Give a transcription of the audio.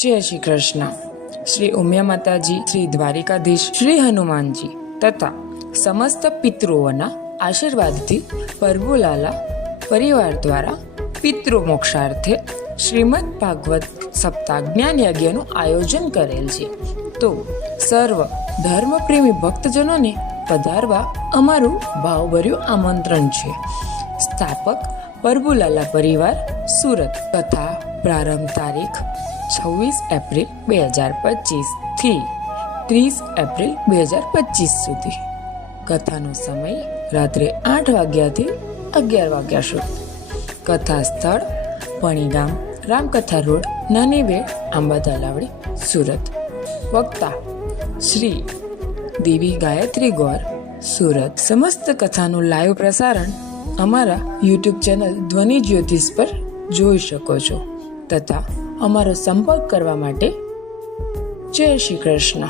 જય શ્રી કૃષ્ણ. શ્રી ઉમિયા માતાજી, શ્રી દ્વારિકાધીશ, શ્રી હનુમાનજી તથા સમસ્ત પિતૃઓના આશીર્વાદથી પરભુલાલા પરિવાર દ્વારા પિતૃ મોક્ષાર્થે શ્રીમદ ભાગવત સપ્તાહ જ્ઞાન યજ્ઞનું આયોજન કરેલ છે. તો સર્વ ધર્મપ્રેમી ભક્તજનોને પધારવા અમારું ભાવભર્યું આમંત્રણ છે. સ્થાપક પરભુલાલા પરિવાર, સુરત. કથા પ્રારંભ તારીખ 26 એપ્રિલ 2025 થી 30 એપ્રિલ 2025 સુધી. કથાનો સમય રાત્રે 8 વાગ્યાથી 11 વાગ્યા સુધી. કથા સ્થળ પણીગામ, રામકથા રોડ, નાની વેડ, આંબા તલાવડી, સુરત. વક્તા શ્રી દેવી ગાયત્રી ગૌર, સુરત. સમસ્ત કથાનું લાઈવ પ્રસારણ અમારા યુટ્યુબ ચેનલ ધ્વનિ જ્યોતિષ પર જોઈ શકો છો તથા અમારો સંપર્ક કરવા માટે જય શ્રી કૃષ્ણ.